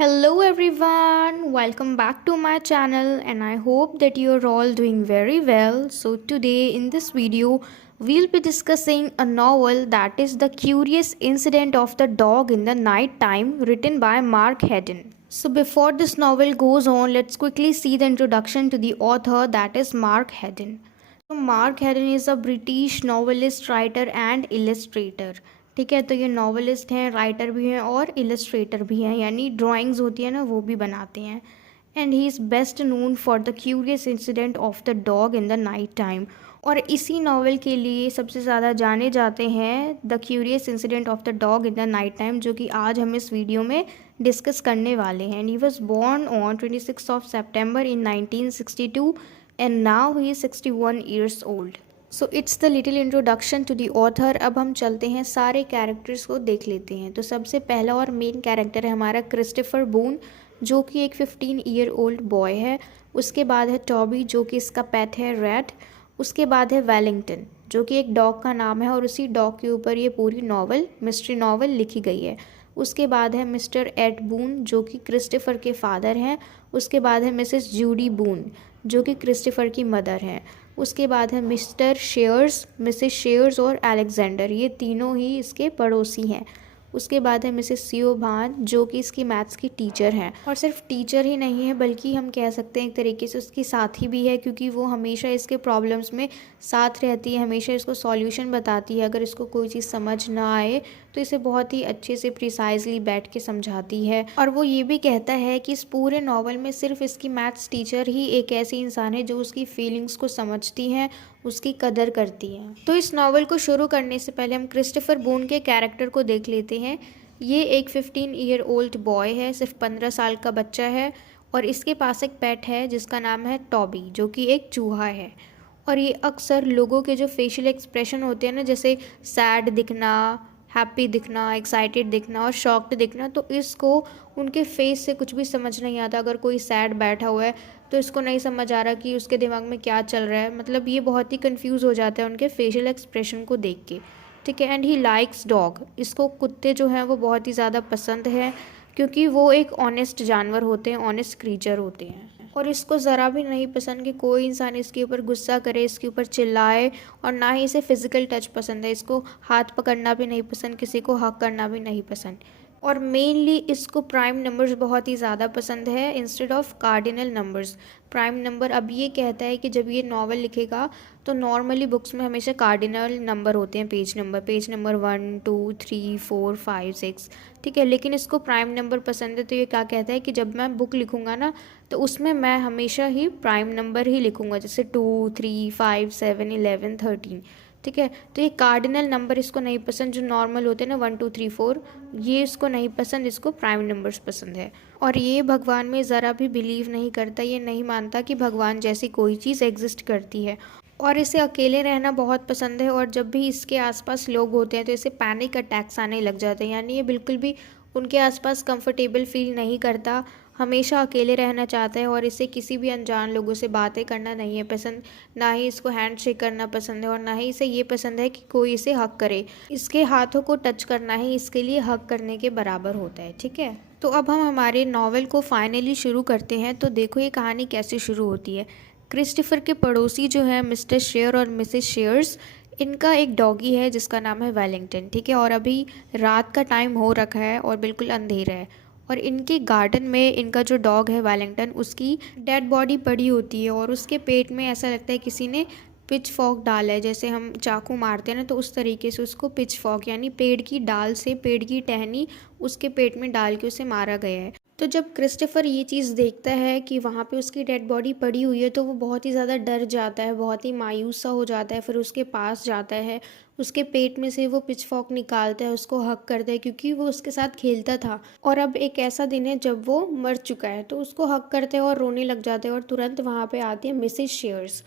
Hello everyone, welcome back to my channel and I hope that you're all doing very well. So today in this video we'll be discussing a novel that is The Curious Incident of the Dog in the Night Time, written by Mark Haddon. So before this novel goes on, let's quickly see the introduction to the author, that is Mark Haddon. तो mark Hayden is a British novelist, writer and Illustrator. ठीक है, तो ये novelist हैं, writer भी हैं और Illustrator भी हैं, यानी ड्राइंग्स होती है ना वो भी बनाते हैं। And he is best known for the curious incident of the dog in the night time. और इसी नॉवल के लिए सबसे ज़्यादा जाने जाते हैं the curious incident of the dog in the night time, जो कि आज हम इस वीडियो में डिस्कस करने वाले हैं। And he was born on 26 of September in 1962 and now he is 61 years old. So it's the little introduction to the author. अब हम चलते हैं सारे कैरेक्टर्स को देख लेते हैं। तो सबसे पहला और मेन कैरेक्टर है हमारा क्रिस्टोफर बून, जो कि एक 15 ईयर ओल्ड बॉय है। उसके बाद है टॉबी, जो कि इसका पेट है रैट। उसके बाद है वेलिंगटन, जो कि एक डॉग का नाम है और उसी डॉग के ऊपर ये पूरी नॉवल, मिस्ट्री नॉवल लिखी गई है। उसके बाद है मिस्टर एड बून, जो कि क्रिस्टोफर के फादर हैं। उसके बाद है मिसेस जूडी बून, जो कि क्रिस्टोफर की मदर हैं। उसके बाद है मिस्टर शेयर्स, मिसेस शेयर्स और अलेक्जेंडर, ये तीनों ही इसके पड़ोसी हैं। उसके बाद है मिसेस सियोभान, जो कि इसकी मैथ्स की टीचर हैं। और सिर्फ टीचर ही नहीं है, बल्कि हम कह सकते हैं एक तरीके से उसकी साथी भी है, क्योंकि वो हमेशा इसके प्रॉब्लम्स में साथ रहती है, हमेशा इसको सॉल्यूशन बताती है। अगर इसको कोई चीज़ समझ ना आए तो इसे बहुत ही अच्छे से प्रिसाइजली बैठ के समझाती है। और वो ये भी कहता है कि इस पूरे नॉवल में सिर्फ इसकी मैथ्स टीचर ही एक ऐसी इंसान है जो उसकी फीलिंग्स को समझती हैं, उसकी कदर करती हैं। तो इस नॉवल को शुरू करने से पहले हम क्रिस्टोफर बून के कैरेक्टर को देख लेते हैं। ये एक 15 ईयर ओल्ड बॉय है, सिर्फ 15 साल का बच्चा है। और इसके पास एक पेट है जिसका नाम है टॉबी, जो कि एक चूहा है। और ये अक्सर लोगों के जो फेशियल एक्सप्रेशन होते हैं ना, जैसे सैड दिखना, हैप्पी दिखना, एक्साइटेड दिखना और शॉक्ड दिखना, तो इसको उनके फेस से कुछ भी समझ नहीं आता। अगर कोई सैड बैठा हुआ है तो इसको नहीं समझ आ रहा कि उसके दिमाग में क्या चल रहा है, मतलब ये बहुत ही कंफ्यूज हो जाता है उनके फेशियल एक्सप्रेशन को देख के। ठीक है। एंड ही लाइक्स डॉग, इसको कुत्ते जो हैं वो बहुत ही ज़्यादा पसंद है, क्योंकि वो एक ऑनेस्ट जानवर होते हैं, ऑनेस्ट क्रीचर होते हैं। और इसको ज़रा भी नहीं पसंद कि कोई इंसान इसके ऊपर गुस्सा करे, इसके ऊपर चिल्लाए। और ना ही इसे फिज़िकल टच पसंद है, इसको हाथ पकड़ना भी नहीं पसंद, किसी को हक करना भी नहीं पसंद। और मेनली इसको प्राइम नंबर्स बहुत ही ज़्यादा पसंद है instead of cardinal numbers. Prime number, अब ये कहता है कि जब ये नॉवल लिखेगा तो नॉर्मली बुक्स में हमेशा कार्डिनल नंबर होते हैं, पेज नंबर 1 2 3 4 5 6। ठीक है, लेकिन इसको प्राइम नंबर पसंद है। तो ये क्या कहता है कि जब मैं बुक लिखूँगा ना तो उसमें मैं हमेशा ही प्राइम नंबर ही लिखूँगा, जैसे 2 3 5 7 11 13। ठीक है, तो ये कार्डिनल नंबर इसको नहीं पसंद, जो नॉर्मल होते हैं ना 1 2 3 4, ये इसको नहीं पसंद, इसको प्राइम नंबर्स पसंद है। और ये भगवान में ज़रा भी बिलीव नहीं करता, ये नहीं मानता कि भगवान जैसी कोई चीज़ एग्जिस्ट करती है। और इसे अकेले रहना बहुत पसंद है। और जब भी इसके आसपास लोग होते हैं तो इसे पैनिक अटैक्स आने लग जाते हैं, यानी ये बिल्कुल भी उनके आसपास कंफर्टेबल फील नहीं करता, हमेशा अकेले रहना चाहता है। और इसे किसी भी अनजान लोगों से बातें करना नहीं है पसंद, ना ही इसको हैंड शेक करना पसंद है, और ना ही इसे ये पसंद है कि कोई इसे हक करे। इसके हाथों को टच करना ही इसके लिए हक करने के बराबर होता है। ठीक है, तो अब हम हमारे नावल को फाइनली शुरू करते हैं। तो देखो ये कहानी कैसे शुरू होती है। क्रिस्टोफर के पड़ोसी जो हैं मिस्टर शेयर और मिसेस शेयर्स, इनका एक डॉगी है जिसका नाम है वेलिंगटन। ठीक है, और अभी रात का टाइम हो रखा है और बिल्कुल अंधेरा है। और इनके गार्डन में इनका जो डॉग है वेलिंगटन, उसकी डेड बॉडी पड़ी होती है और उसके पेट में ऐसा लगता है किसी ने पिच फॉक डाला है। जैसे हम चाकू मारते हैं ना, तो उस तरीके से उसको पिच फॉक, यानी पेड़ की डाल से, पेड़ की टहनी उसके पेट में डाल के उसे मारा गया है। तो जब क्रिस्टोफर ये चीज़ देखता है कि वहाँ पे उसकी डेड बॉडी पड़ी हुई है, तो वो बहुत ही ज़्यादा डर जाता है, बहुत ही मायूस सा हो जाता है। फिर उसके पास जाता है, उसके पेट में से वो पिचफॉर्क निकालता है, उसको हक करता है, क्योंकि वो उसके साथ खेलता था। और अब एक ऐसा दिन है जब वो मर चुका है, तो उसको हक करते हैं और रोने लग जाते हैं। और तुरंत वहाँ पे आती है मिसेस शेयर्स।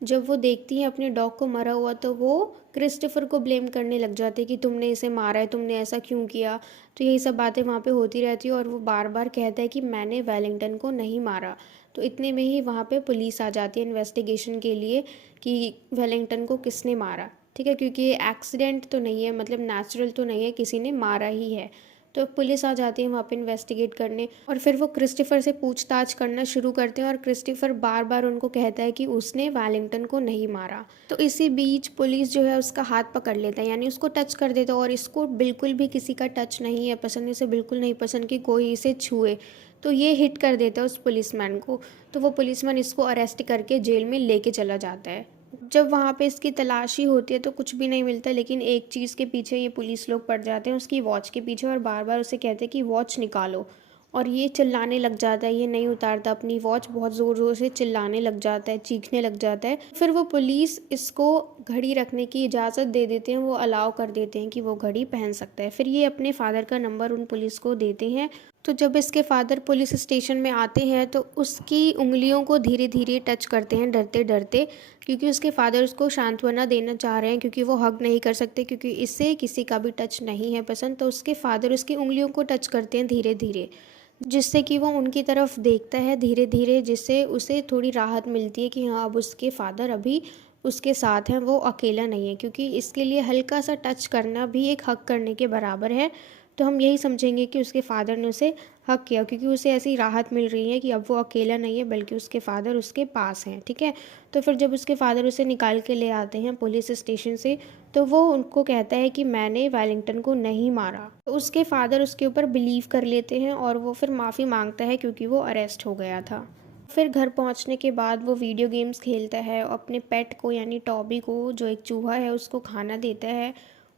जब वो देखती है अपने डॉग को मरा हुआ, तो वो क्रिस्टोफर को ब्लेम करने लग जाते हैं कि तुमने इसे मारा है, तुमने ऐसा क्यों किया। तो यही सब बातें वहाँ पे होती रहती है और वो बार बार कहता है कि मैंने वेलिंगटन को नहीं मारा। तो इतने में ही वहाँ पे पुलिस आ जाती है इन्वेस्टिगेशन के लिए कि वेलिंगटन को किसने मारा। ठीक है, क्योंकि ये एक्सीडेंट तो नहीं है, मतलब नेचुरल तो नहीं है, किसी ने मारा ही है। तो पुलिस आ जाती है वहाँ पे इन्वेस्टिगेट करने, और फिर वो क्रिस्टोफर से पूछताछ करना शुरू करते हैं और क्रिस्टोफर बार बार उनको कहता है कि उसने वेलिंगटन को नहीं मारा। तो इसी बीच पुलिस जो है उसका हाथ पकड़ लेता है, यानी उसको टच कर देता है, और इसको बिल्कुल भी किसी का टच नहीं है पसंद, इसे बिल्कुल नहीं पसंद कि कोई इसे छुए। तो ये हिट कर देता है उस पुलिसमैन को। तो वो पुलिसमैन इसको अरेस्ट करके जेल में लेके चला जाता है। जब वहाँ पे इसकी तलाशी होती है तो कुछ भी नहीं मिलता, लेकिन एक चीज़ के पीछे ये पुलिस लोग पड़ जाते हैं, उसकी वॉच के पीछे, और बार बार उसे कहते हैं कि वॉच निकालो। और ये चिल्लाने लग जाता है, ये नहीं उतारता अपनी वॉच, बहुत ज़ोर ज़ोर से चिल्लाने लग जाता है, चीखने लग जाता है। फिर वो पुलिस इसको घड़ी रखने की इजाज़त दे देते हैं, वो अलाउ कर देते हैं कि वो घड़ी पहन सकता है। फिर ये अपने फादर का नंबर उन पुलिस को देते हैं। तो जब इसके फादर पुलिस स्टेशन में आते हैं तो उसकी उंगलियों को धीरे धीरे टच करते हैं, डरते डरते, क्योंकि उसके फादर उसको सांत्वना देना चाह रहे हैं, क्योंकि वो हग नहीं कर सकते, क्योंकि इससे किसी का भी टच नहीं है पसंद। तो उसके फादर उसकी उंगलियों को टच करते हैं धीरे धीरे, जिससे कि वो उनकी तरफ देखता है धीरे धीरे, जिससे उसे थोड़ी राहत मिलती है कि हाँ अब उसके फादर अभी उसके साथ हैं, वो अकेला नहीं है। क्योंकि इसके लिए हल्का सा टच करना भी एक हक करने के बराबर है। तो हम यही समझेंगे कि उसके फादर ने उसे हक किया, क्योंकि उसे ऐसी राहत मिल रही है कि अब वो अकेला नहीं है, बल्कि उसके फादर उसके पास हैं। ठीक है। तो फिर जब उसके फादर उसे निकाल के ले आते हैं पुलिस स्टेशन से, तो वो उनको कहता है कि मैंने वेलिंगटन को नहीं मारा। तो उसके फादर उसके ऊपर बिलीव कर लेते हैं और वो फिर माफ़ी मांगता है, क्योंकि वो अरेस्ट हो गया था। फिर घर पहुंचने के बाद वो वीडियो गेम्स खेलता है, अपने पेट को यानी टॉबी को, जो एक चूहा है, उसको खाना देता है,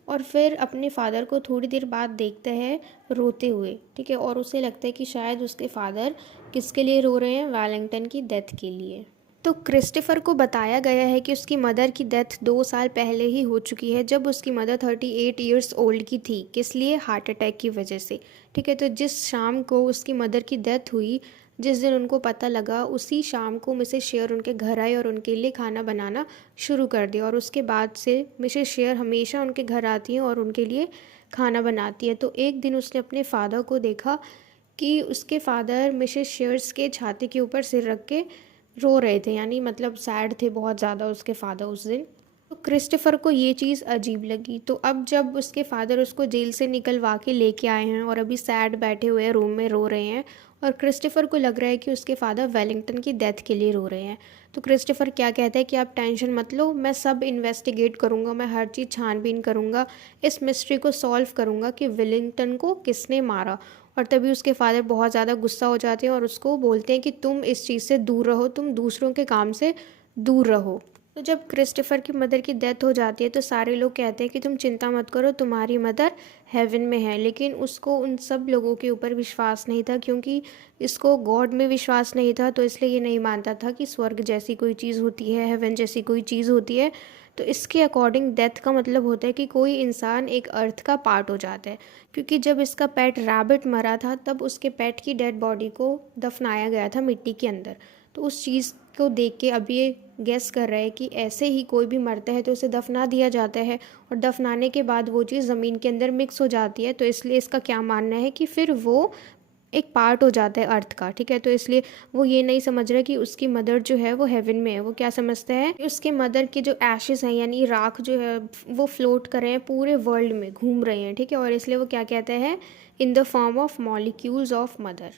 और फिर अपने फादर को थोड़ी देर बाद देखता है रोते हुए। ठीक है। और उसे लगता है कि शायद उसके फादर किसके लिए रो रहे हैं, वेलिंगटन की डेथ के लिए। तो क्रिस्टोफर को बताया गया है कि उसकी मदर की डेथ 2 साल पहले ही हो चुकी है, जब उसकी मदर 38 ईयर्स ओल्ड की थी। किस लिए? हार्ट अटैक की वजह से। ठीक है। तो जिस शाम को उसकी मदर की डेथ हुई, जिस दिन उनको पता लगा, उसी शाम को मिसेस शेयर उनके घर आई और उनके लिए खाना बनाना शुरू कर दिया। और उसके बाद से मिसेस शेयर हमेशा उनके घर आती हैं और उनके लिए खाना बनाती है। तो एक दिन उसने अपने फादर को देखा कि उसके फादर मिसेस शेयर्स के छाती के ऊपर सिर रख के रो रहे थे, यानी मतलब सैड थे बहुत ज़्यादा उसके फादर उस दिन। तो क्रिस्टोफर को ये चीज़ अजीब लगी। तो अब जब उसके फादर उसको जेल से निकलवा के लेके आए हैं और अभी सैड बैठे हुए हैं, रूम में रो रहे हैं, और क्रिस्टोफर को लग रहा है कि उसके फादर वेलिंगटन की डेथ के लिए रो रहे हैं। तो क्रिस्टोफर क्या कहता है कि आप टेंशन मत लो, मैं सब इन्वेस्टिगेट करूँगा, मैं हर चीज़ छानबीन करूँगा, इस मिस्ट्री को सॉल्व करूँगा कि वेलिंगटन को किसने मारा। और तभी उसके फादर बहुत ज़्यादा गुस्सा हो जाते हैं और उसको बोलते हैं कि तुम इस चीज़ से दूर रहो, तुम दूसरों के काम से दूर रहो। तो जब क्रिस्टोफर की मदर की डेथ हो जाती है तो सारे लोग कहते हैं कि तुम चिंता मत करो, तुम्हारी मदर हेवन में है। लेकिन उसको उन सब लोगों के ऊपर विश्वास नहीं था, क्योंकि इसको गॉड में विश्वास नहीं था, तो इसलिए ये नहीं मानता था कि स्वर्ग जैसी कोई चीज़ होती है, हेवन जैसी कोई चीज़ होती है। तो इसके अकॉर्डिंग डेथ का मतलब होता है कि कोई इंसान एक अर्थ का पार्ट हो जाता है। क्योंकि जब इसका पेट रैबिट मरा था, तब उसके पेट की डेड बॉडी को दफनाया गया था मिट्टी के अंदर। तो उस चीज़ को देख के अब ये गेस कर रहा है कि ऐसे ही कोई भी मरता है तो उसे दफना दिया जाता है, और दफनाने के बाद वो चीज़ ज़मीन के अंदर मिक्स हो जाती है। तो इसलिए इसका क्या मानना है कि फिर वो एक पार्ट हो जाता है अर्थ का। ठीक है। तो इसलिए वो ये नहीं समझ रहा कि उसकी मदर जो है वो हेवन में है। वो क्या समझता है कि उसके मदर के जो एशेस हैं, यानी राख जो है, वो फ्लोट कर रहे हैं, पूरे वर्ल्ड में घूम रहे हैं। ठीक है। और इसलिए वो क्या कहता है, in the form of molecules of mother.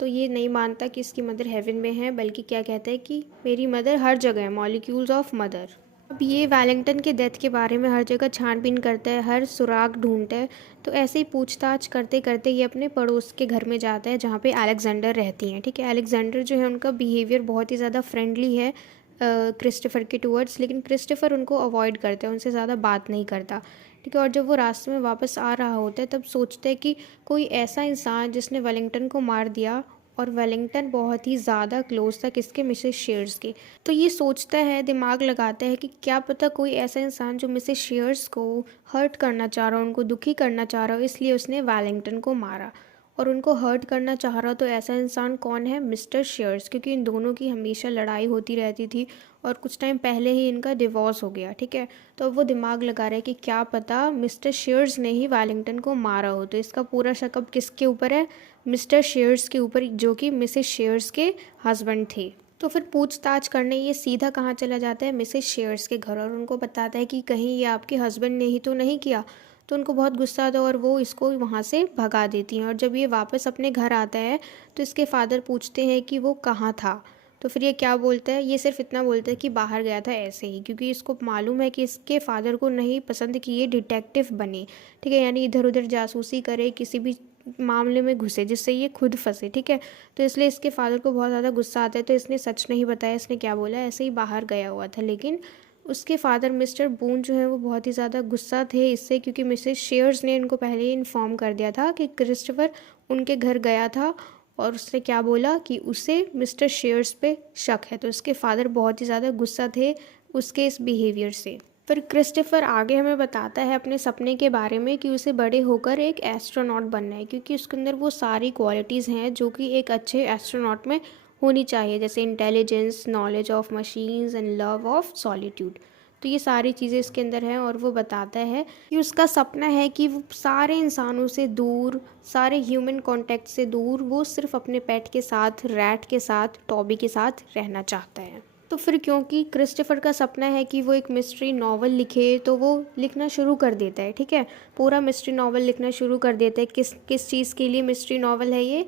तो ये नहीं मानता कि इसकी मदर हेवन में है, बल्कि क्या कहता है कि मेरी मदर हर जगह है, मॉलिक्यूल्स ऑफ मदर। अब ये वेलिंगटन के डेथ के बारे में हर जगह छानबीन करता है, हर सुराग ढूंढता है। तो ऐसे ही पूछताछ करते करते ये अपने पड़ोस के घर में जाता है, जहाँ पे अलेक्जेंडर रहती हैं। ठीक है। अलेक्जेंडर जो है, उनका बिहेवियर बहुत ही ज़्यादा फ्रेंडली है क्रिस्टोफर के टूवर्ड्स, लेकिन क्रिस्टोफर उनको अवॉइड करता है, उनसे ज़्यादा बात नहीं करता। ठीक है। और जब वो रास्ते में वापस आ रहा होता है, तब सोचता है कि कोई ऐसा इंसान जिसने वेलिंगटन को मार दिया, और वेलिंगटन बहुत ही ज़्यादा क्लोज था किसके, मिसेस शेयर्स के। तो ये सोचता है, दिमाग लगाता है कि क्या पता कोई ऐसा इंसान जो मिसेस शेयर्स को हर्ट करना चाह रहा हो, उनको दुखी करना चाह रहा हो, इसलिए उसने वेलिंगटन को मारा। और उनको हर्ट करना चाह रहा हो तो ऐसा इंसान कौन है, मिस्टर शेयर्स, क्योंकि इन दोनों की हमेशा लड़ाई होती रहती थी, और कुछ टाइम पहले ही इनका डिवोर्स हो गया। ठीक है। तो अब वो दिमाग लगा रहा है कि क्या पता मिस्टर शेयर्स ने ही वेलिंगटन को मारा हो। तो इसका पूरा शक अब किसके ऊपर है, मिस्टर शेयर्स के ऊपर, जो कि मिसेस शेयर्स के हस्बैंड थे। तो फिर पूछताछ करने ये सीधा कहाँ चला जाता है, मिसेस शेयर्स के घर, और उनको बताता है कि कहीं ये आपके हस्बैंड ने ही तो नहीं किया। तो उनको बहुत गुस्सा आता है और वो इसको वहाँ से भगा देती हैं। और जब ये वापस अपने घर आता है तो इसके फादर पूछते हैं कि वो कहाँ था। तो फिर ये क्या बोलता है, ये सिर्फ इतना बोलता है कि बाहर गया था ऐसे ही, क्योंकि इसको मालूम है कि इसके फादर को नहीं पसंद कि ये डिटेक्टिव बने, ठीक है, यानी इधर उधर जासूसी करे, किसी भी मामले में घुसे जिससे ये खुद फंसे, ठीक है। तो इसलिए इसके फादर को बहुत ज़्यादा गुस्सा आता है, तो इसने सच नहीं बताया, इसने क्या बोला, ऐसे ही बाहर गया हुआ था। लेकिन उसके फादर मिस्टर बून जो है वो बहुत ही ज़्यादा गुस्सा थे इससे, क्योंकि मिसेस शेयर्स ने इनको पहले ही इन्फॉर्म कर दिया था कि क्रिस्टोफर उनके घर गया था और उसने क्या बोला कि उसे मिस्टर शेयर्स पे शक है। तो उसके फादर बहुत ही ज़्यादा गुस्सा थे उसके इस बिहेवियर से। फिर क्रिस्टोफर आगे हमें बताता है अपने सपने के बारे में कि उसे बड़े होकर एक एस्ट्रोनॉट बनना है, क्योंकि उसके अंदर वो सारी क्वालिटीज़ हैं जो कि एक अच्छे एस्ट्रोनॉट में होनी चाहिए, जैसे intelligence, knowledge of machines and love of solitude. तो ये सारी चीज़ें इसके अंदर हैं और वो बताता है कि उसका सपना है कि वो सारे इंसानों से दूर, सारे ह्यूमन कांटेक्ट से दूर, वो सिर्फ अपने पेट के साथ, रैट के साथ, टॉबी के साथ रहना चाहता है। तो फिर क्योंकि क्रिस्टोफर का सपना है कि वो एक मिस्ट्री नावल लिखे, तो वो लिखना शुरू कर देता है, ठीक है, पूरा मिस्ट्री नावल लिखना शुरू कर देता है। किस किस चीज़ के लिए मिस्ट्री नावल है ये,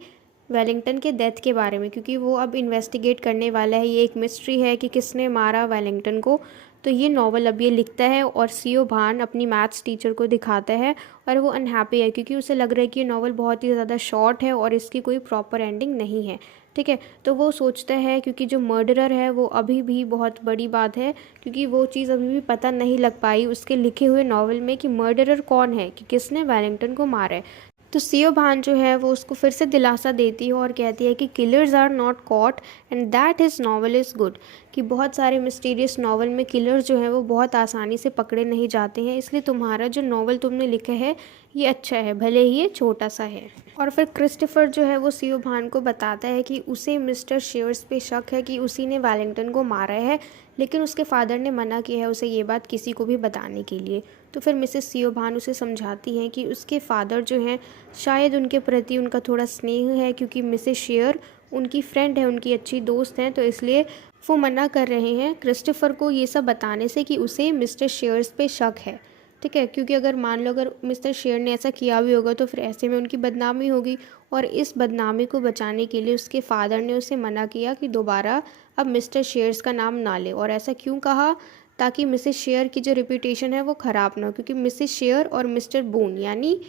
वेलिंगटन के डेथ के बारे में, क्योंकि वो अब इन्वेस्टिगेट करने वाला है। ये एक मिस्ट्री है कि किसने मारा वेलिंगटन को। तो ये नावल अब ये लिखता है और सीओ भान अपनी मैथ्स टीचर को दिखाता है और वो अनहैप्पी है, क्योंकि उसे लग रहा है कि ये नावल बहुत ही ज़्यादा शॉर्ट है और इसकी कोई प्रॉपर एंडिंग नहीं है, ठीक है। तो वो सोचता है, क्योंकि जो मर्डरर है वो अभी भी बहुत बड़ी बात है, क्योंकि वो चीज़ अभी भी पता नहीं लग पाई उसके लिखे हुए नावल में कि मर्डरर कौन है, कि किसने वेलिंगटन को मारा है। तो सीओ भान जो है वो उसको फिर से दिलासा देती है और कहती है कि killers are not caught and that his novel is good, कि बहुत सारे मिस्टीरियस नावल में किलर्स जो हैं वो बहुत आसानी से पकड़े नहीं जाते हैं, इसलिए तुम्हारा जो नावल तुमने लिखा है ये अच्छा है, भले ही ये छोटा सा है। और फिर क्रिस्टोफर जो है वो सीओ भान को बताता है कि उसे मिस्टर शेयर्स पे शक है कि उसी ने वेलिंगटन को मारा है, लेकिन उसके फादर ने मना किया है उसे ये बात किसी को भी बताने के लिए। तो फिर मिसेस सीओ भान उसे समझाती हैं कि उसके फादर जो हैं शायद उनके प्रति उनका थोड़ा स्नेह है, क्योंकि मिसेस शेयर उनकी फ्रेंड है, उनकी अच्छी दोस्त हैं, तो इसलिए वो मना कर रहे हैं क्रिस्टोफर को ये सब बताने से कि उसे मिस्टर शेयर्स पे शक है, ठीक है। क्योंकि अगर मान लो अगर मिस्टर शेयर ने ऐसा किया भी होगा तो फिर ऐसे में उनकी बदनामी होगी, और इस बदनामी को बचाने के लिए उसके फादर ने उसे मना किया कि दोबारा अब मिस्टर शेयर्स का नाम ना ले। और ऐसा क्यों कहा, ताकि मिसेस शेयर की जो रिपूटेशन है वो ख़राब ना हो, क्योंकि मिसेस शेयर और मिस्टर बून यानी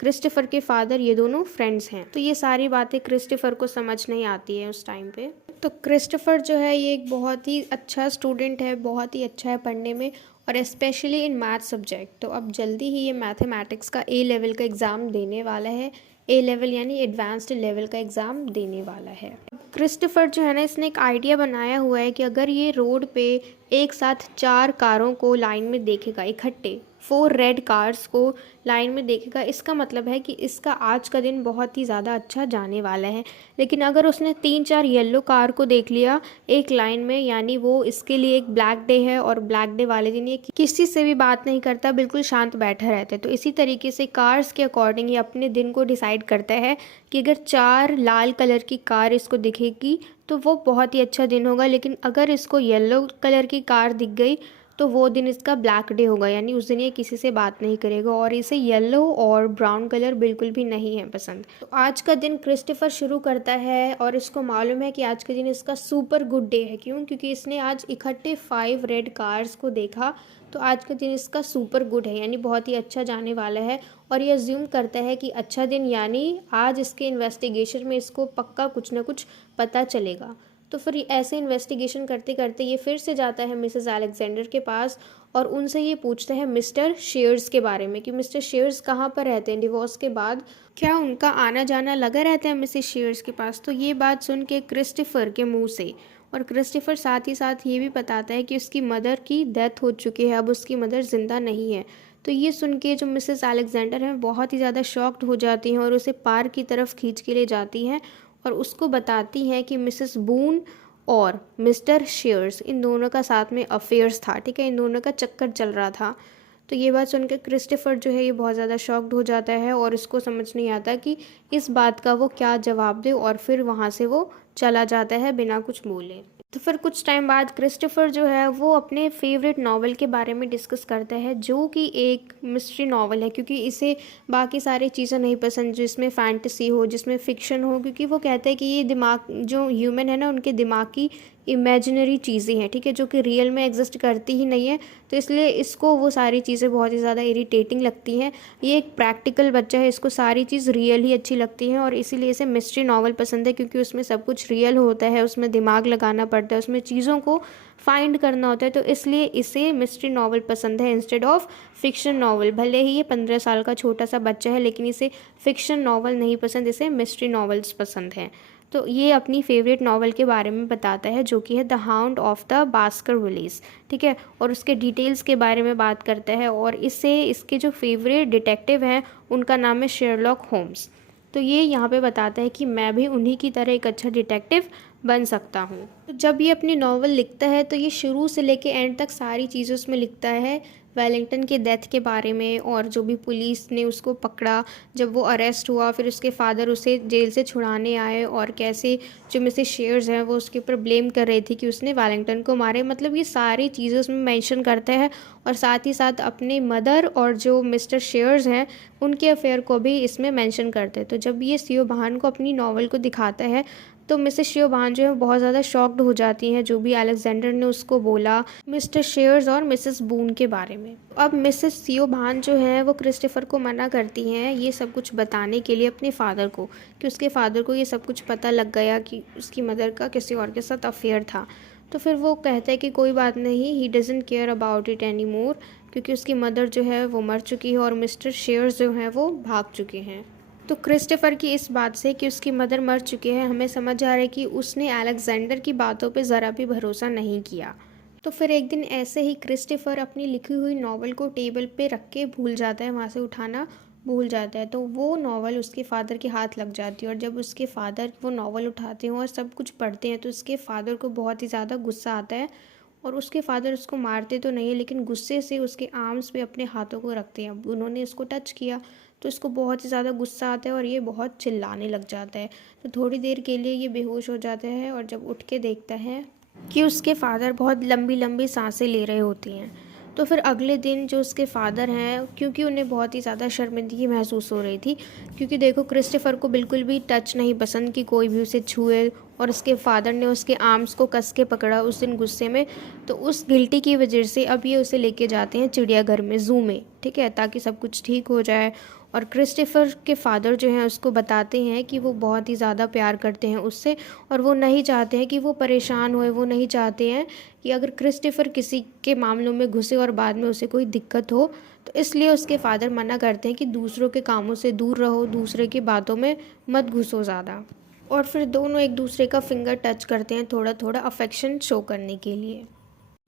क्रिस्टोफर के फादर ये दोनों फ्रेंड्स हैं। तो ये सारी बातें क्रिस्टोफर को समझ नहीं आती है उस टाइम पे। तो क्रिस्टोफर जो है ये एक बहुत ही अच्छा स्टूडेंट है, बहुत ही अच्छा है पढ़ने में, और स्पेशली इन मैथ सब्जेक्ट। तो अब जल्दी ही ये मैथमेटिक्स का ए लेवल का एग्ज़ाम देने वाला है, ए लेवल यानी एडवांस्ड लेवल का एग्ज़ाम देने वाला है। क्रिस्टोफर जो है ना, इसने एक आइडिया बनाया हुआ है कि अगर ये रोड पे एक साथ 4 कारों को लाइन में देखेगा इकट्ठे, 4 रेड कार्स को लाइन में देखेगा, इसका मतलब है कि इसका आज का दिन बहुत ही ज़्यादा अच्छा जाने वाला है। लेकिन अगर उसने 3-4 येलो कार को देख लिया एक लाइन में, यानी वो इसके लिए एक ब्लैक डे है, और ब्लैक डे वाले दिन ये किसी से भी बात नहीं करता, बिल्कुल शांत बैठा रहता है। तो इसी तरीके से कार्स के अकॉर्डिंग ये अपने दिन को डिसाइड करता है कि अगर 4 लाल कलर की कार इसको दिखेगी तो वो बहुत ही अच्छा दिन होगा, लेकिन अगर इसको येलो कलर की कार दिख गई तो वो दिन इसका ब्लैक डे होगा, यानी उस दिन ये किसी से बात नहीं करेगा, और इसे येलो और ब्राउन कलर बिल्कुल भी नहीं है पसंद। तो आज का दिन क्रिस्टोफर शुरू करता है और इसको मालूम है कि आज के दिन इसका सुपर गुड डे है। क्यों? क्योंकि इसने आज इकट्ठे 5 रेड कार्स को देखा, तो आज का दिन इसका सुपर गुड है, यानी बहुत ही अच्छा जाने वाला है। और ये अज्यूम करता है कि अच्छा दिन यानी आज इसके इन्वेस्टिगेशन में इसको पक्का कुछ ना कुछ पता चलेगा। तो फिर ऐसे इन्वेस्टिगेशन करते करते ये फिर से जाता है मिसेस अलेक्जेंडर के पास और उनसे ये पूछता है मिस्टर शेयर्स के बारे में, कि मिस्टर शेयर्स कहाँ पर रहते हैं डिवोर्स के बाद, क्या उनका आना जाना लगा रहता है मिसेस शेयर्स के पास। तो ये बात सुन के क्रिस्टोफर के मुंह से, और क्रिस्टोफर साथ ही साथ ये भी बताता है कि उसकी मदर की डेथ हो चुकी है, अब उसकी मदर ज़िंदा नहीं है। तो ये सुन के जो मिसेस अलेक्जेंडर हैं बहुत ही ज़्यादा शॉक्ड हो जाती हैं और उसे पार्क की तरफ खींच के ले जाती हैं और उसको बताती हैं कि मिसेस बून और मिस्टर शेयर्स इन दोनों का साथ में अफेयर्स था, ठीक है, इन दोनों का चक्कर चल रहा था। तो ये बात सुनकर क्रिस्टोफर जो है ये बहुत ज़्यादा शॉक्ड हो जाता है और इसको समझ नहीं आता कि इस बात का वो क्या जवाब दे, और फिर वहाँ से वो चला जाता है बिना कुछ बोले। तो फिर कुछ टाइम बाद क्रिस्टोफर जो है वो अपने फेवरेट नावल के बारे में डिस्कस करता है, जो कि एक मिस्ट्री नावल है, क्योंकि इसे बाकी सारी चीज़ें नहीं पसंद जिसमें फैंटेसी हो, जिसमें फ़िक्शन हो, क्योंकि वो कहता है कि ये दिमाग जो ह्यूमन है ना, उनके दिमाग की इमेजिनरी चीज़ें हैं, ठीक है, जो कि रियल में एग्जिस्ट करती ही नहीं है। तो इसलिए इसको वो सारी चीज़ें बहुत ही ज़्यादा इरिटेटिंग लगती हैं। ये एक प्रैक्टिकल बच्चा है, इसको सारी चीज़ रियल ही अच्छी लगती है और इसीलिए इसे मिस्ट्री नावल पसंद है, क्योंकि उसमें सब कुछ रियल होता है, उसमें दिमाग लगाना पड़ता है, उसमें चीज़ों को फाइंड करना होता है। तो इसलिए इसे मिस्ट्री नावल पसंद है इंस्टेड ऑफ फिक्शन नावल। भले ही ये 15 साल का छोटा सा बच्चा है, लेकिन इसे फिक्शन नावल नहीं पसंद, इसे मिस्ट्री नावल्स पसंद हैं। तो ये अपनी फेवरेट नावल के बारे में बताता है, जो कि है द हाउंड ऑफ द बास्करविलीज, ठीक है, और उसके डिटेल्स के बारे में बात करता है। और इसके जो फेवरेट डिटेक्टिव हैं उनका नाम है शेरलॉक होम्स। तो ये यहाँ पे बताता है कि मैं भी उन्हीं की तरह एक अच्छा डिटेक्टिव बन सकता हूँ। तो जब ये अपनी नावल लिखता है तो ये शुरू से लेके एंड तक सारी चीज़ें उसमें लिखता है, वेलिंगटन के डेथ के बारे में, और जो भी पुलिस ने उसको पकड़ा, जब वो अरेस्ट हुआ, फिर उसके फादर उसे जेल से छुड़ाने आए, और कैसे जो मिसेस शेयर्स हैं वो उसके ऊपर ब्लेम कर रही थी कि उसने वेलिंगटन को मारे। मतलब ये सारी चीज़ें उसमें मेंशन करता है, और साथ ही साथ अपने मदर और जो मिस्टर शेयर्स हैं उनके अफेयर को भी इसमें मेंशन करते हैं। तो जब ये सियोबान को अपनी नावल को दिखाता है तो मिसेस शियोबान जो है बहुत ज़्यादा शॉक्ड हो जाती हैं, जो भी अलेक्जेंडर ने उसको बोला मिस्टर शेयर्स और मिसेस बून के बारे में। अब मिसेस सियोबान जो है वो क्रिस्टोफर को मना करती हैं ये सब कुछ बताने के लिए अपने फादर को, कि उसके फादर को ये सब कुछ पता लग गया कि उसकी मदर का किसी और के साथ अफेयर था। तो फिर वो कहता है कि कोई बात नहीं, he doesn't care about it any more, क्योंकि उसकी मदर जो है वो मर चुकी है और मिस्टर शेयर्स जो हैं वो भाग चुके हैं। तो क्रिस्टोफर की इस बात से कि उसकी मदर मर चुकी है हमें समझ आ रहा है कि उसने अलेक्जेंडर की बातों पे ज़रा भी भरोसा नहीं किया। तो फिर एक दिन ऐसे ही क्रिस्टोफर अपनी लिखी हुई नावल को टेबल पे रख के भूल जाता है, वहाँ से उठाना भूल जाता है। तो वो नावल उसके फादर के हाथ लग जाती है, और जब उसके फादर वो नावल उठाते हैं और सब कुछ पढ़ते हैं तो उसके फादर को बहुत ही ज़्यादा गुस्सा आता है, और उसके फादर उसको मारते तो नहीं है लेकिन गुस्से से उसके आर्म्स पे अपने हाथों को रखते हैं। अब उन्होंने इसको टच किया तो इसको बहुत ही ज़्यादा गुस्सा आता है और ये बहुत चिल्लाने लग जाता है। तो थोड़ी देर के लिए ये बेहोश हो जाता है, और जब उठ के देखता है कि उसके फादर बहुत लंबी लंबी सांसें ले रहे होती हैं। तो फिर अगले दिन जो उसके फादर हैं, क्योंकि उन्हें बहुत ही ज़्यादा शर्मिंदगी महसूस हो रही थी, क्योंकि देखो क्रिस्टोफर को बिल्कुल भी टच नहीं पसंद कि कोई भी उसे छुए, और उसके फादर ने उसके आर्म्स को कस के पकड़ा उस दिन गुस्से में। तो उस गिल्टी की वजह से अब ये उसे लेके जाते हैं चिड़ियाघर में, ज़ू में, ठीक है, ताकि सब कुछ ठीक हो जाए। और क्रिस्टोफर के फादर जो हैं उसको बताते हैं कि वो बहुत ही ज़्यादा प्यार करते हैं उससे, और वो नहीं चाहते हैं कि वो परेशान होए, वो नहीं चाहते हैं कि अगर क्रिस्टोफर किसी के मामलों में घुसे और बाद में उसे कोई दिक्कत हो। तो इसलिए उसके फादर मना करते हैं कि दूसरों के कामों से दूर रहो, दूसरे की बातों में मत घुसो ज़्यादा। और फिर दोनों एक दूसरे का फिंगर टच करते हैं, थोड़ा थोड़ा अफेक्शन शो करने के लिए।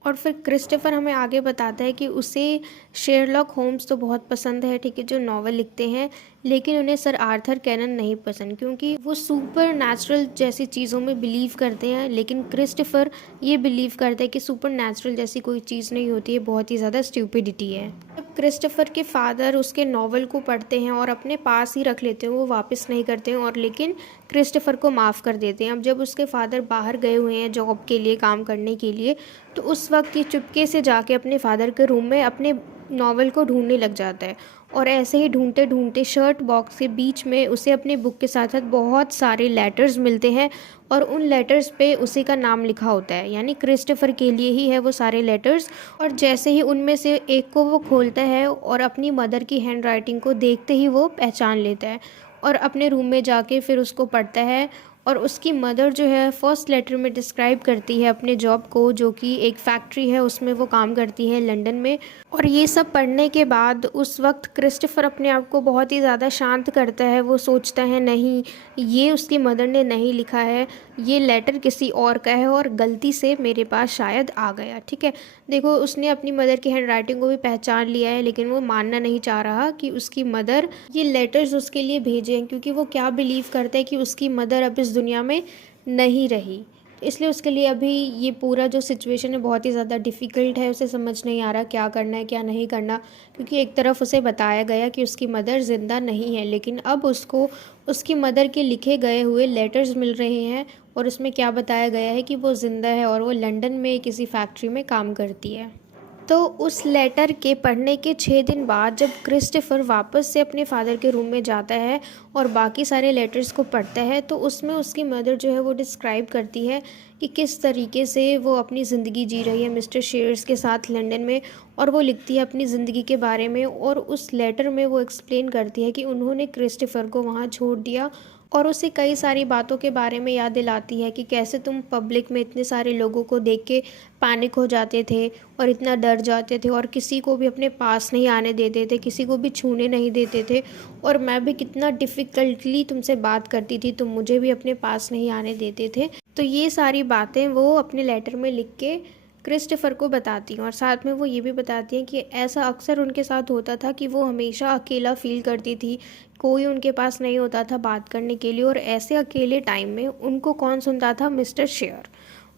और फिर क्रिस्टोफर हमें आगे बताता है कि उसे शेरलॉक होम्स तो बहुत पसंद है, ठीक है, जो नावल लिखते हैं, लेकिन उन्हें सर आर्थर कैनन नहीं पसंद, क्योंकि वो सुपर नेचुरल जैसी चीज़ों में बिलीव करते हैं। लेकिन क्रिस्टोफर ये बिलीव करता है कि सुपर नेचुरल जैसी कोई चीज़ नहीं होती है, बहुत ही ज़्यादा स्टूपिडिटी है। जब क्रिस्टोफर के फादर उसके नावल को पढ़ते हैं और अपने पास ही रख लेते हैं, वो वापस नहीं करते हैं, और लेकिन क्रिस्टोफर को माफ़ कर देते हैं। अब जब उसके फादर बाहर गए हुए हैं जॉब के लिए, काम करने के लिए, तो उस वक्त ये चुपके से जाके अपने फादर के रूम में अपने नावल को ढूंढने लग जाता है, और ऐसे ही ढूंढते ढूंढते शर्ट बॉक्स के बीच में उसे अपने बुक के साथ साथ बहुत सारे लेटर्स मिलते हैं, और उन लेटर्स पे उसी का नाम लिखा होता है, यानी क्रिस्टोफर के लिए ही है वो सारे लेटर्स। और जैसे ही उनमें से एक को वो खोलता है और अपनी मदर की हैंड राइटिंग को देखते ही वो पहचान लेता है, और अपने रूम में जाके फिर उसको पढ़ता है। और उसकी मदर जो है फर्स्ट लेटर में डिस्क्राइब करती है अपने जॉब को, जो कि एक फैक्ट्री है उसमें वो काम करती है लंदन में। और ये सब पढ़ने के बाद उस वक्त क्रिस्टोफर अपने आप को बहुत ही ज़्यादा शांत करता है। वो सोचता है नहीं, ये उसकी मदर ने नहीं लिखा है, ये लेटर किसी और का है और गलती से मेरे पास शायद आ गया, ठीक है। देखो उसने अपनी मदर की हैंड राइटिंग को भी पहचान लिया है, लेकिन वो मानना नहीं चाह रहा कि उसकी मदर ये लेटर्स उसके लिए भेजे हैं, क्योंकि वो क्या बिलीव करता है कि उसकी मदर अब इस दुनिया में नहीं रही। इसलिए उसके लिए अभी ये पूरा जो सिचुएशन है बहुत ही ज़्यादा डिफ़िकल्ट है। उसे समझ नहीं आ रहा क्या करना है क्या नहीं करना, क्योंकि एक तरफ उसे बताया गया कि उसकी मदर ज़िंदा नहीं है, लेकिन अब उसको उसकी मदर के लिखे गए हुए लेटर्स मिल रहे हैं और उसमें क्या बताया गया है कि वो ज़िंदा है और वो लंदन में किसी फैक्ट्री में काम करती है। तो उस लेटर के पढ़ने के 6 दिन बाद जब क्रिस्टोफर वापस से अपने फादर के रूम में जाता है और बाकी सारे लेटर्स को पढ़ता है, तो उसमें उसकी मदर जो है वो डिस्क्राइब करती है कि किस तरीके से वो अपनी ज़िंदगी जी रही है मिस्टर शेयर्स के साथ लंदन में। और वो लिखती है अपनी ज़िंदगी के बारे में, और उस लेटर में वो एक्सप्लेन करती है कि उन्होंने क्रिस्टोफर को वहाँ छोड़ दिया और उसे कई सारी बातों के बारे में याद दिलाती है कि कैसे तुम पब्लिक में इतने सारे लोगों को देख के पैनिक हो जाते थे और इतना डर जाते थे और किसी को भी अपने पास नहीं आने देते थे, किसी को भी छूने नहीं देते थे। और मैं भी कितना डिफ़िकल्टली तुमसे बात करती थी, तुम मुझे भी अपने पास नहीं आने देते थे। तो ये सारी बातें वो अपने लेटर में लिख के क्रिस्टोफर को बताती हैं, और साथ में वो ये भी बताती हैं कि ऐसा अक्सर उनके साथ होता था कि वो हमेशा अकेला फ़ील करती थी, कोई उनके पास नहीं होता था बात करने के लिए, और ऐसे अकेले टाइम में उनको कौन सुनता था? Mister share.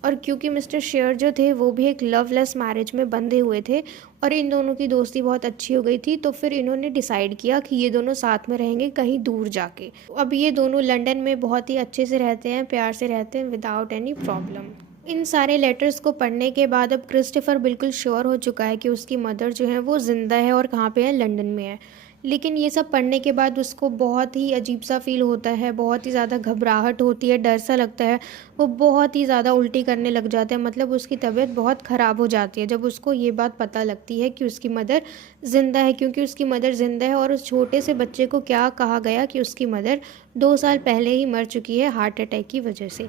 और क्योंकि मिस्टर शेयर जो थे वो भी एक लवलेस मैरिज में बंधे हुए थे और इन दोनों की दोस्ती बहुत अच्छी हो गई थी, तो फिर इन्होंने डिसाइड किया कि ये दोनों साथ में रहेंगे कहीं दूर जाके। अब ये दोनों लंदन में बहुत ही अच्छे से रहते हैं, प्यार से रहते हैं, विदाउट एनी प्रॉब्लम। इन सारे लेटर्स को पढ़ने के बाद अब क्रिस्टोफर बिल्कुल श्योर हो चुका है कि उसकी मदर जो है वो ज़िंदा है और कहाँ पे है? लंदन में है। लेकिन ये सब पढ़ने के बाद उसको बहुत ही अजीब सा फ़ील होता है, बहुत ही ज़्यादा घबराहट होती है, डर सा लगता है। वो बहुत ही ज़्यादा उल्टी करने लग जाता है, मतलब उसकी तबीयत बहुत ख़राब हो जाती है जब उसको ये बात पता लगती है कि उसकी मदर ज़िंदा है, क्योंकि उसकी मदर ज़िंदा है और उस छोटे से बच्चे को क्या कहा गया कि उसकी मदर 2 साल पहले ही मर चुकी है हार्ट अटैक की वजह से।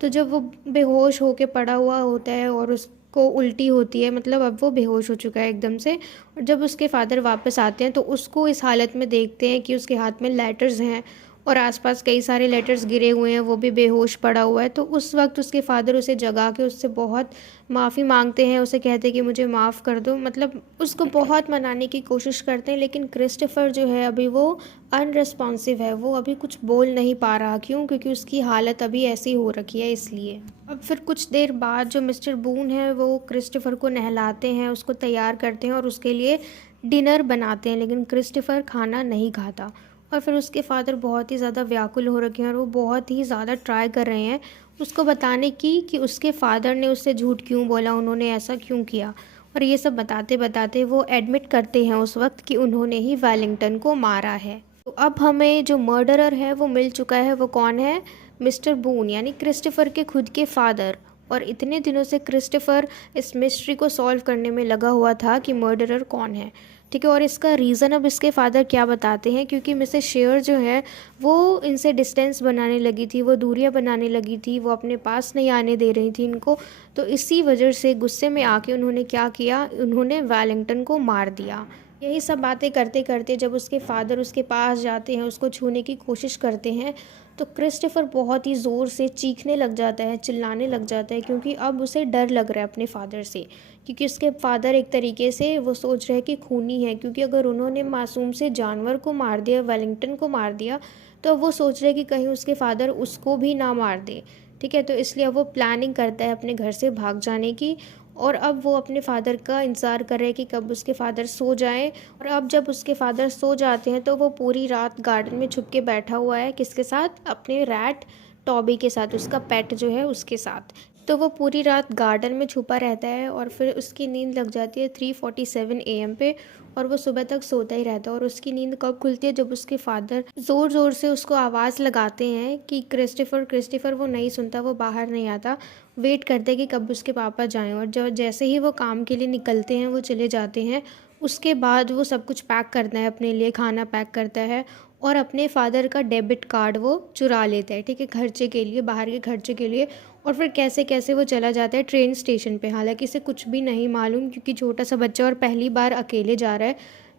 तो जब वो बेहोश होके पड़ा हुआ होता है और उसको उल्टी होती है, मतलब अब वो बेहोश हो चुका है एकदम से, और जब उसके फादर वापस आते हैं तो उसको इस हालत में देखते हैं कि उसके हाथ में लेटर्स हैं और आसपास कई सारे लेटर्स गिरे हुए हैं, वो भी बेहोश पड़ा हुआ है। तो उस वक्त उसके फादर उसे जगा के उससे बहुत माफ़ी मांगते हैं, उसे कहते हैं कि मुझे माफ़ कर दो, मतलब उसको बहुत मनाने की कोशिश करते हैं। लेकिन क्रिस्टोफर जो है अभी वो अनरिस्पॉन्सिव है, वो अभी कुछ बोल नहीं पा रहा। क्यों? क्योंकि उसकी हालत अभी ऐसी हो रखी है, इसलिए। अब फिर कुछ देर बाद जो मिस्टर बून है वो क्रिस्टोफर को नहलाते हैं, उसको तैयार करते हैं और उसके लिए डिनर बनाते हैं, लेकिन क्रिस्टोफर खाना नहीं खाता। और फिर उसके फादर बहुत ही ज़्यादा व्याकुल हो रखे हैं और वो बहुत ही ज़्यादा ट्राई कर रहे हैं उसको बताने की कि उसके फादर ने उससे झूठ क्यों बोला, उन्होंने ऐसा क्यों किया। और ये सब बताते बताते वो एडमिट करते हैं उस वक्त कि उन्होंने ही वेलिंगटन को मारा है। तो अब हमें जो मर्डरर है वो मिल चुका है। वो कौन है? मिस्टर बून, यानी क्रिस्टोफर के खुद के फादर। और इतने दिनों से क्रिस्टोफर इस मिस्ट्री को सॉल्व करने में लगा हुआ था कि मर्डरर कौन है। ठीक है, और इसका रीज़न अब इसके फादर क्या बताते हैं, क्योंकि मिसेस शेयर जो है वो इनसे डिस्टेंस बनाने लगी थी, वो दूरियां बनाने लगी थी, वो अपने पास नहीं आने दे रही थी इनको। तो इसी वजह से गुस्से में आके उन्होंने क्या किया, उन्होंने वेलिंगटन को मार दिया। यही सब बातें करते करते जब उसके फादर उसके पास जाते हैं, उसको छूने की कोशिश करते हैं, तो क्रिस्टोफर बहुत ही ज़ोर से चीखने लग जाता है, चिल्लाने लग जाता है, क्योंकि अब उसे डर लग रहा है अपने फादर से। क्योंकि उसके फादर एक तरीके से वो सोच रहे हैं कि खूनी है, क्योंकि अगर उन्होंने मासूम से जानवर को मार दिया, वेलिंगटन को मार दिया, तो अब वो सोच रहे हैं कि कहीं उसके फादर उसको भी ना मार दे। ठीक है, तो इसलिए अब वो प्लानिंग करता है अपने घर से भाग जाने की। और अब वो अपने फादर का इंतज़ार कर रहे हैं कि कब उसके फादर सो जाएं। और अब जब उसके फादर सो जाते हैं तो वो पूरी रात गार्डन में छुप के बैठा हुआ है, किसके साथ? अपने रैट टॉबी के साथ, उसका पेट जो है उसके साथ। तो वो पूरी रात गार्डन में छुपा रहता है और फिर उसकी नींद लग जाती है 3:47 AM पे, और वो सुबह तक सोता ही रहता है। और उसकी नींद कब खुलती है? जब उसके फादर ज़ोर ज़ोर से उसको आवाज़ लगाते हैं कि क्रिस्टोफर क्रिस्टोफर। वो नहीं सुनता, वो बाहर नहीं आता, वेट करते हैं कि कब उसके पापा जाएं। और जब जैसे ही वो काम के लिए निकलते हैं, वो चले जाते हैं, उसके बाद वो सब कुछ पैक करता है, अपने लिए खाना पैक करता है और अपने फादर का डेबिट कार्ड वो चुरा लेता है, ठीक है, खर्चे के लिए, बाहर के खर्चे के लिए। और फिर कैसे कैसे वो चला जाता है ट्रेन स्टेशन पे, हालांकि इसे कुछ भी नहीं मालूम, क्योंकि छोटा सा बच्चा और पहली बार अकेले जा रहा है।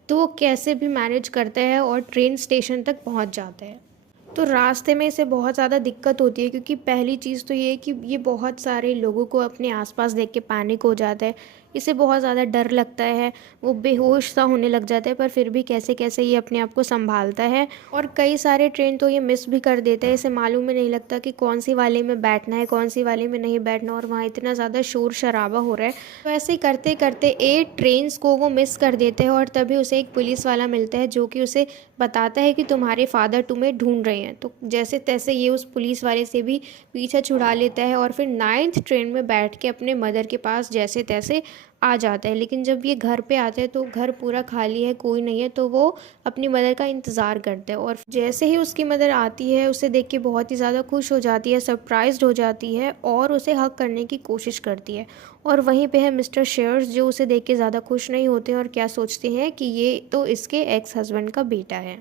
तो वो कैसे भी मैनेज करता है और ट्रेन स्टेशन तक पहुंच जाता है। तो रास्ते में इसे बहुत ज़्यादा दिक्कत होती है, क्योंकि पहली चीज़ तो ये है कि ये बहुत सारे लोगों को अपने आसपास देख के पैनिक हो जाता है। इसे बहुत ज़्यादा डर लगता है, वो बेहोश सा होने लग जाता है, पर फिर भी कैसे कैसे ये अपने आप को संभालता है। और कई सारे ट्रेन तो ये मिस भी कर देता है, इसे मालूम ही नहीं लगता कि कौन सी वाले में बैठना है, कौन सी वाले में नहीं बैठना, और वहाँ इतना ज़्यादा शोर शराबा हो रहा है। तो ऐसे ही करते करते 8 ट्रेन्स को वो मिस कर देते हैं, और तभी उसे एक पुलिस वाला मिलता है जो कि उसे बताता है कि तुम्हारे फादर तुम्हें ढूंढ रहे हैं। तो जैसे तैसे ये उस पुलिस वाले से भी पीछा छुड़ा लेता है, और फिर 9th ट्रेन में बैठ के अपने मदर के पास जैसे तैसे आ जाता है। लेकिन जब ये घर पे आते हैं तो घर पूरा खाली है, कोई नहीं है, तो वो अपनी मदर का इंतज़ार करते हैं। और जैसे ही उसकी मदर आती है, उसे देख के बहुत ही ज़्यादा खुश हो जाती है, सरप्राइज्ड हो जाती है, और उसे हग करने की कोशिश करती है। और वहीं पे है मिस्टर शेयर्स, जो उसे देख के ज़्यादा खुश नहीं होते और क्या सोचते हैं कि ये तो इसके एक्स हस्बैंड का बेटा है।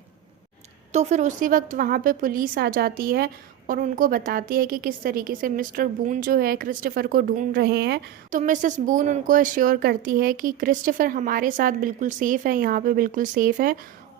तो फिर उसी वक्त वहाँ पे पुलिस आ जाती है और उनको बताती है कि किस तरीके से मिस्टर बून जो है क्रिस्टोफर को ढूंढ रहे हैं। तो मिसेस बून उनको अश्योर करती है कि क्रिस्टोफर हमारे साथ बिल्कुल सेफ़ है, यहाँ पे बिल्कुल सेफ़ है।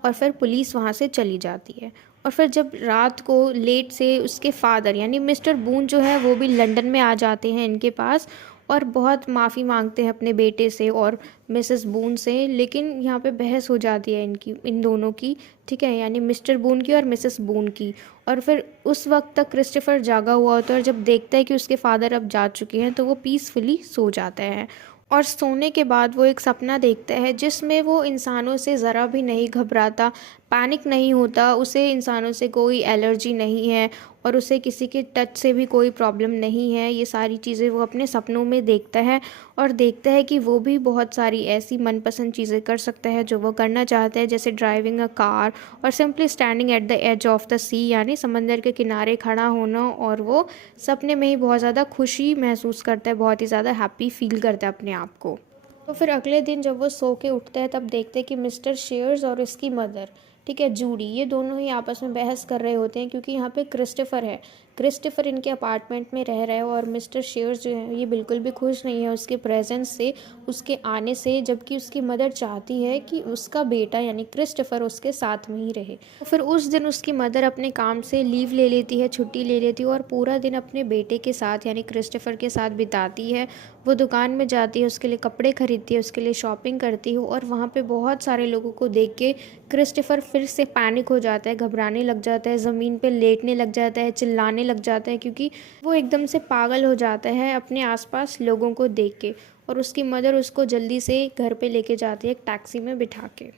और फिर पुलिस वहाँ से चली जाती है। और फिर जब रात को लेट से उसके फादर यानी मिस्टर बून जो है वो भी लंदन में आ जाते हैं इनके पास, और बहुत माफ़ी मांगते हैं अपने बेटे से और मिसेस बून से। लेकिन यहाँ पे बहस हो जाती है इन दोनों की, ठीक है, यानी मिस्टर बून की और मिसेस बून की। और फिर उस वक्त तक क्रिस्टोफर जागा हुआ होता है, और जब देखता है कि उसके फादर अब जा चुके हैं तो वो पीसफुली सो जाता है। और सोने के बाद वो एक सपना देखता है जिसमें वो इंसानों से ज़रा भी नहीं घबराता, पैनिक नहीं होता, उसे इंसानों से कोई एलर्जी नहीं है, और उसे किसी के टच से भी कोई प्रॉब्लम नहीं है। ये सारी चीज़ें वो अपने सपनों में देखता है, और देखता है कि वो भी बहुत सारी ऐसी मनपसंद चीज़ें कर सकता है जो वो करना चाहता है, जैसे ड्राइविंग अ कार और simply standing at the edge of the sea, यानी समंदर के किनारे खड़ा होना। और वो सपने में ही बहुत ज़्यादा खुशी महसूस करता है, बहुत ही ज़्यादा हैप्पी फील करता है अपने आप को। तो फिर अगले दिन जब वो सो के उठते हैं तब देखते हैं कि मिस्टर शेयर्स और इसकी मदर, ठीक है, जूडी, ये दोनों ही आपस में बहस कर रहे होते हैं, क्योंकि यहाँ पे क्रिस्टोफर है। क्रिस्टोफर इनके अपार्टमेंट में रह रहा है, और मिस्टर शेयर्स जो है ये बिल्कुल भी खुश नहीं है उसके प्रेजेंस से, उसके आने से, जबकि उसकी मदर चाहती है कि उसका बेटा यानी क्रिस्टोफर उसके साथ में ही रहे। तो फिर उस दिन उसकी मदर अपने काम से लीव ले लेती है, छुट्टी ले लेती है, और पूरा दिन अपने बेटे के साथ यानी क्रिस्टोफर के साथ बिताती है। वो दुकान में जाती है, उसके लिए कपड़े खरीदती है, उसके लिए शॉपिंग करती है, और वहाँ पे बहुत सारे लोगों को देख के क्रिस्टोफर फिर से पैनिक हो जाता है, घबराने लग जाता है, ज़मीन पे लेटने लग जाता है, चिल्लाने लग जाता है, क्योंकि वो एकदम से पागल हो जाता है अपने आसपास लोगों को देख के। और उसकी मदर उसको जल्दी से घर पे लेके जाती है एक टैक्सी में बिठा के।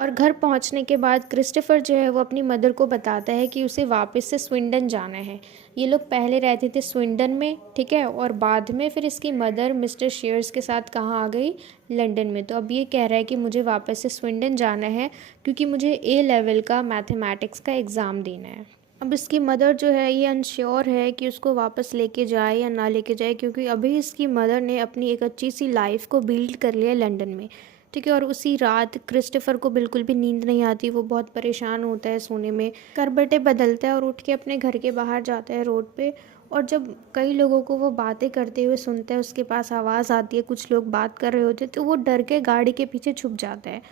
और घर पहुंचने के बाद क्रिस्टोफर जो है वो अपनी मदर को बताता है कि उसे वापस से स्विंडन जाना है। ये लोग पहले रहते थे स्विंडन में, ठीक है, और बाद में फिर इसकी मदर मिस्टर शेयर्स के साथ कहाँ आ गई, लंदन में। तो अब ये कह रहा है कि मुझे वापस से स्विंडन जाना है, क्योंकि मुझे ए लेवल का मैथमेटिक्स का एग्ज़ाम देना है। अब इसकी मदर जो है ये अनश्योर है कि उसको वापस लेके जाए या ना लेके जाए, क्योंकि अभी इसकी मदर ने अपनी एक अच्छी सी लाइफ को बिल्ड कर लिया लंदन में, ठीक है। और उसी रात क्रिस्टोफर को बिल्कुल भी नींद नहीं आती, वो बहुत परेशान होता है सोने में, करवटें बदलता है और उठ के अपने घर के बाहर जाता है रोड पे। और जब कई लोगों को वो बातें करते हुए सुनता है, उसके पास आवाज़ आती है, कुछ लोग बात कर रहे होते हैं, तो वो डर के गाड़ी के पीछे छुप जाता है,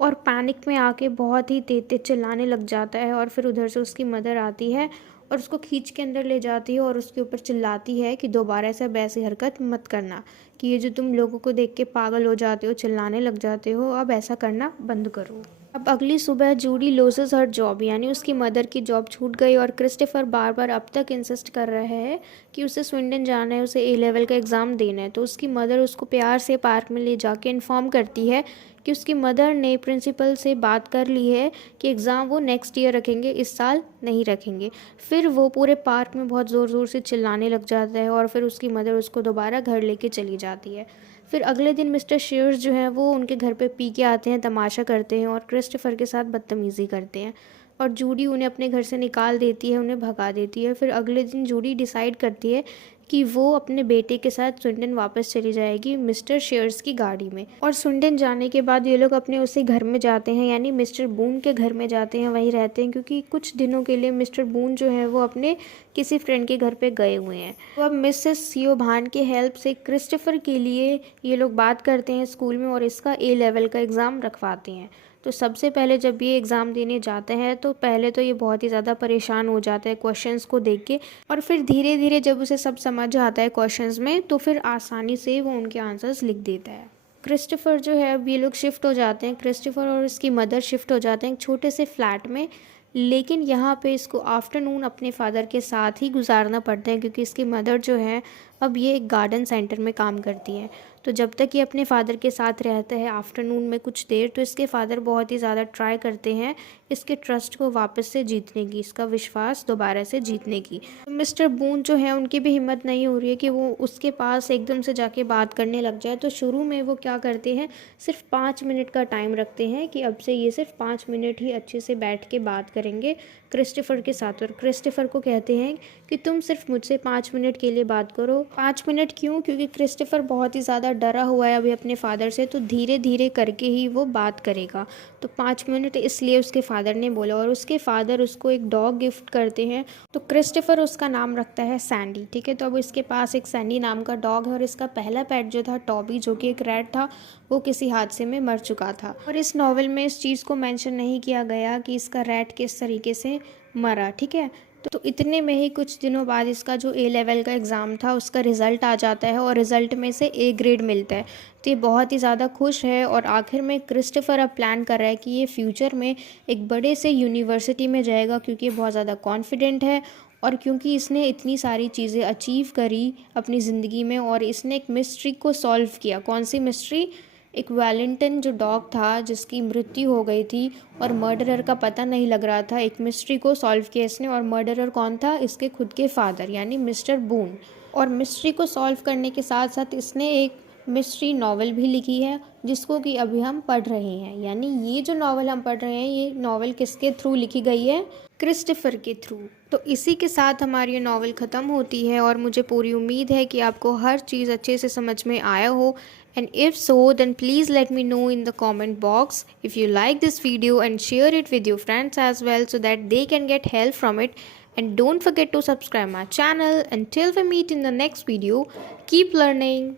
और पैनिक में आके बहुत ही तेज तेज चिल्लाने लग जाता है। और फिर उधर से उसकी मदर आती है और उसको खींच के अंदर ले जाती है, और उसके ऊपर चिल्लाती है कि दोबारा ऐसा वैसी हरकत मत करना, कि ये जो तुम लोगों को देख के पागल हो जाते हो, चिल्लाने लग जाते हो, अब ऐसा करना बंद करो। अब अगली सुबह जूडी लॉसेस हर जॉब, यानी उसकी मदर की जॉब छूट गई, और क्रिस्टोफर बार बार अब तक इंसिस्ट कर रहा है कि उसे स्विंडन जाना है, उसे ए लेवल का एग्ज़ाम देना है। तो उसकी मदर उसको प्यार से पार्क में ले जाके इन्फॉर्म करती है कि उसकी मदर ने प्रिंसिपल से बात कर ली है कि एग्ज़ाम वो नेक्स्ट ईयर रखेंगे, इस साल नहीं रखेंगे। फिर वो पूरे पार्क में बहुत ज़ोर ज़ोर से चिल्लाने लग जाता है, और फिर उसकी मदर उसको दोबारा घर लेके चली जाती है। फिर अगले दिन मिस्टर शेयर्स जो हैं वो उनके घर पे पी के आते हैं, तमाशा करते हैं, और क्रिस्टोफर के साथ बदतमीज़ी करते हैं, और जूडी उन्हें अपने घर से निकाल देती है, उन्हें भगा देती है। फिर अगले दिन जूडी डिसाइड करती है कि वो अपने बेटे के साथ स्विंडन वापस चली जाएगी मिस्टर शेयर्स की गाड़ी में। और स्विंडन जाने के बाद ये लोग अपने उसी घर में जाते हैं, यानी मिस्टर बून के घर में जाते हैं, वहीं रहते हैं, क्योंकि कुछ दिनों के लिए मिस्टर बून जो है वो अपने किसी फ्रेंड के घर पे गए हुए हैं। तो अब मिसेस सियोभान के हेल्प से क्रिस्टोफर के लिए ये लोग बात करते हैं स्कूल में, और इसका ए लेवल का एग्ज़ाम रखवाते हैं। तो सबसे पहले जब ये एग्ज़ाम देने जाते हैं तो पहले तो ये बहुत ही ज़्यादा परेशान हो जाता है क्वेश्चंस को देख के, और फिर धीरे धीरे जब उसे सब समझ आता है क्वेश्चंस में तो फिर आसानी से वो उनके आंसर्स लिख देता है। क्रिस्टोफर जो है, अब ये लोग शिफ्ट हो जाते हैं, क्रिस्टोफर और इसकी मदर शिफ्ट हो जाते हैं एक छोटे से फ्लैट में। लेकिन यहाँ पे इसको आफ्टरनून अपने फादर के साथ ही गुजारना पड़ता है क्योंकि इसकी मदर जो है अब ये एक गार्डन सेंटर में काम करती हैं। तो जब तक ये अपने फादर के साथ रहता है आफ्टरनून में कुछ देर, तो इसके फादर बहुत ही ज़्यादा ट्राई करते हैं इसके ट्रस्ट को वापस से जीतने की, इसका विश्वास दोबारा से जीतने की। तो मिस्टर बून जो है उनकी भी हिम्मत नहीं हो रही है कि वो उसके पास एकदम से जाके बात करने लग जाए। तो शुरू में वो क्या करते हैं, सिर्फ 5 मिनट का टाइम रखते हैं कि अब से ये सिर्फ 5 मिनट ही अच्छे से बैठ के बात करेंगे क्रिस्टोफर के साथ। और क्रिस्टोफर को कहते हैं कि तुम सिर्फ मुझसे 5 मिनट के लिए बात करो। 5 मिनट क्यों? क्योंकि क्रिस्टोफर बहुत ही ज़्यादा डरा हुआ है अभी अपने फादर से, तो धीरे धीरे करके ही वो बात करेगा। तो 5 मिनट इसलिए उसके फादर ने बोला, और उसके फादर उसको एक डॉग गिफ्ट करते हैं। तो क्रिस्टोफर उसका नाम रखता है सैंडी, ठीक है। तो अब इसके पास एक सैंडी नाम का डॉग है, और इसका पहला पेट जो था टॉबी, जो कि एक रैट था, वो किसी हादसे में मर चुका था। और इस नॉवल में इस चीज़ को मेंशन नहीं किया गया कि इसका रैट किस तरीके से मरा, ठीक है। तो इतने में ही कुछ दिनों बाद इसका जो ए लेवल का एग्ज़ाम था उसका रिज़ल्ट आ जाता है, और रिज़ल्ट में से ए ग्रेड मिलता है। तो ये बहुत ही ज़्यादा खुश है, और आखिर में क्रिस्टोफर अब प्लान कर रहा है कि ये फ्यूचर में एक बड़े से यूनिवर्सिटी में जाएगा, क्योंकि ये बहुत ज़्यादा कॉन्फिडेंट है, और क्योंकि इसने इतनी सारी चीज़ें अचीव करी अपनी ज़िंदगी में, और इसने एक मिस्ट्री को सॉल्व किया। कौन सी मिस्ट्री? एक वेलिंगटन जो डॉग था जिसकी मृत्यु हो गई थी और मर्डरर का पता नहीं लग रहा था, एक मिस्ट्री को सॉल्व किया इसने। और मर्डरर कौन था? इसके खुद के फादर यानी मिस्टर बून। और मिस्ट्री को सॉल्व करने के साथ साथ इसने एक मिस्ट्री नॉवल भी लिखी है जिसको कि अभी हम पढ़ रहे हैं। यानी ये जो नॉवल हम पढ़ रहे हैं, ये नॉवल किसके थ्रू लिखी गई है? क्रिस्टोफर के थ्रू। तो इसी के साथ हमारी ये नॉवल ख़त्म होती है, और मुझे पूरी उम्मीद है कि आपको हर चीज़ अच्छे से समझ में आया हो। And if so, then please let me know in the comment box if you like this video, and share it with your friends as well so that they can get help from it. And don't forget to subscribe my channel. Until we meet in the next video, keep learning.